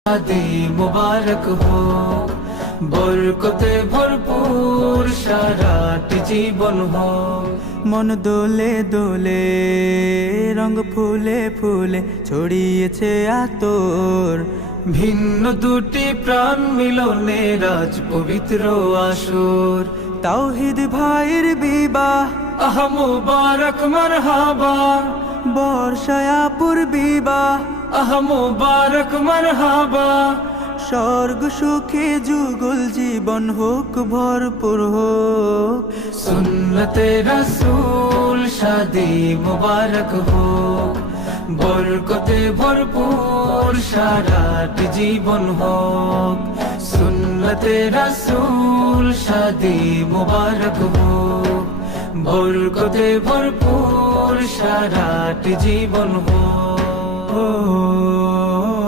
শাদি মুবারক হোক, বরকতে ভরপুর সারাটি জীবন হোক। মন দোলে দোলে, রঙ ফুলে ফুলে ছড়িয়েছে আতর। ভিন্ন দুটি প্রাণ মিলনে রাজ পবিত্র আসর। তাওহিদ ভাইয়ের বিবাহ, আহ মুবারক মারহাবা, বর্ষায়াপুর বিবাহ, আহ মুবারক মারহাবা। স্বর্গ সুখে যুগল জীবন হোক, ভরপুর হোক। সুন্নতে রাসূল শাদি মুবারক হোক, বরকতে ভরপুর সারাটি জীবন হোক। সুন্নতে রাসূল শাদি মুবারক হোক, বরকতে ভরপুর সারাটি জীবন হোক।